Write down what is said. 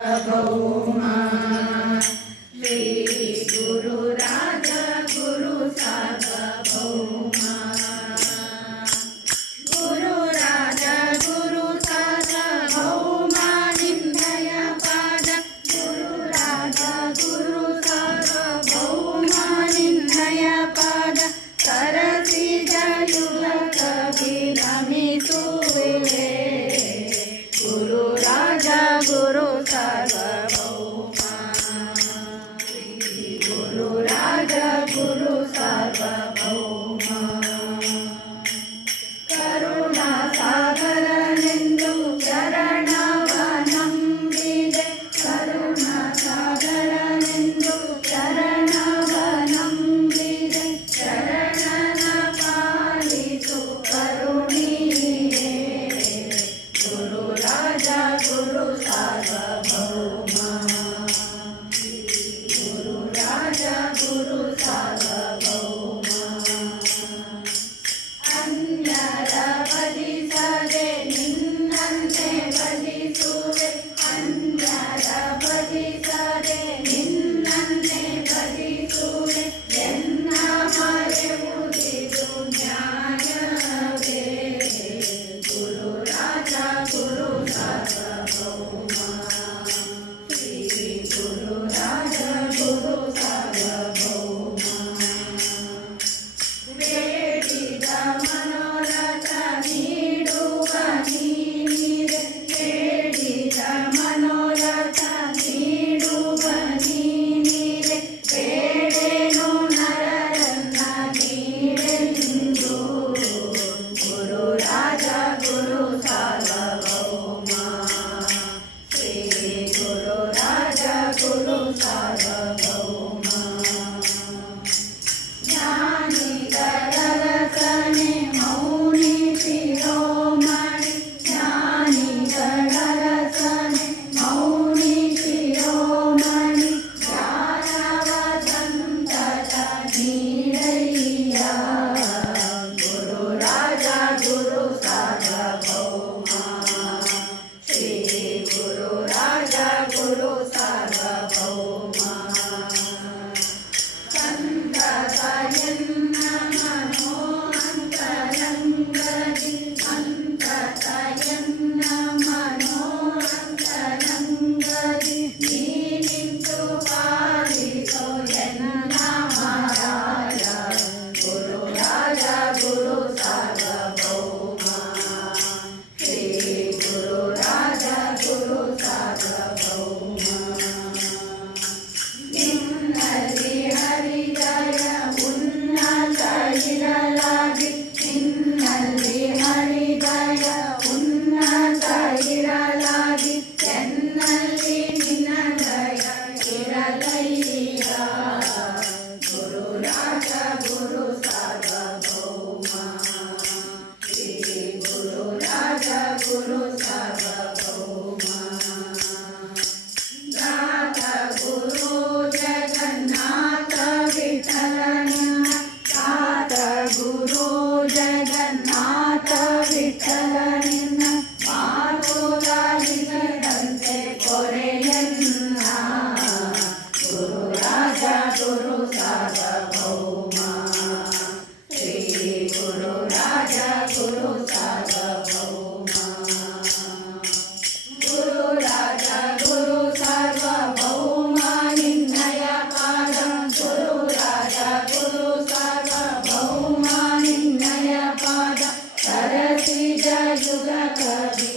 भौमा श्री गुरु राजा गुरु सार्वभौमा गुरु राजा गुरु सार्वभौमा निन्दय पाद गुरु राजा गुरु सार्वभौमा निन्दय पाद सरसी जयुग कवि नमिಸುವೆ गुरु राजा गुरु सार्वभौमा गुरु राजा गुरु सार्वभौमा करुणा सागरನೆಂದು ಚರಣವ ನಂಬಿದೆ ಕರುಣಾ ಸಾಗರನೆಂದು ಚರಣವ ನಂಬಿದೆ ಶರಣನ ಪಾಲಿಸು ಕರುಣಿಯೇ गुरु राजा गुरु सार्वभौमा गुरु राजा गुरु सार्वभौमा अन्यರ ಬಲಿಸದೆ ನಿನ್ನನ್ನೇ ಬಲಿಸುವೆ अन्यರ ಬಲಿಸದೆ ನಿನ್ನನ್ನೇ ಬಲಿಸುವೆ ಎನ್ನ ಮರೆಯುವುದಿದು ನ್ಯಾಯವೇ गुरु राजा गुरु सार्वभौमा श्री गुरु राजा गुरु सार्वभौमा ಬೇಡಿದ ಮನೋರಥ ನೀಡುವ ನೀನಿರೆ ಬೇಡಿದ ಮನೋರಥ ನೀಡುವ ನೀನಿರೆ ಬೇಡೇನು ನರರನ್ನ ನೀಡೆಂದು गुरु राजा गुरु सार्वभौमा श्री गुरु राजा गुरु सार्वभौमा ज्ञानिगळरसने मौनि ಶಿರೋಮಣಿ ಜ್ಞಾನಿಗಳರಸನೆ ಮೌನಿ ಶಿರೋಮಣಿ ಜ್ಞಾನವ ಸಂತತ ನೀಡಯ್ಯ गुरु राजा गुरु सार्वभौमा श्री गुरु राजा गुरु सार्वभौमा ಸಂತತಯನ್ನ ಮನೋ ಅಂತರಂಗದಿ ಸಂತತಯನ್ನ ಮನೋ ಅಂತರಂಗದಿ ನೀನಿಂತು ಪಾಲಿಸೋ ಎನ್ನ ಮಹಾರಾಯ गुरु राजा गुरु सार्वभौमा श्री गुरु राजा गुरु सार्वभौमा ನಿನ್ನಲ್ಲಿ ಹರಿದಯ ಉನ್ನತ ಇರಲಾಗಿ ನಿನ್ನಲ್ಲಿ ಹರಿದಯ ಉನ್ನತ ಇರಲಾಗಿ ಎನ್ನಲ್ಲಿ ನಿನ್ನದಯ ಇರಲಯ್ಯ गुरु राजा गुरु सार्वभौमा श्री गुरु राजा गुरु सार्वभौमा दात गुरु जगन्नाथ विठ्ठलनिನ್ನ दात गुरु जगन्नाथ विठ्ठलनिನ್ನ ಮಾತುಲಾಲಿಸದಂತೆ ಕೊರೆಯನ್ನ गुरु राजा गुरु सार्वभौमा श्री गुरु राजा गुरु सार्वभौमा गुरु राजा गुरु सार्वभौमा निನ್ನಯ ಪಾದ गुरु राजा गुरु सार्वभौमा निನ್ನಯ ಪಾದ सरसी जयुग कवि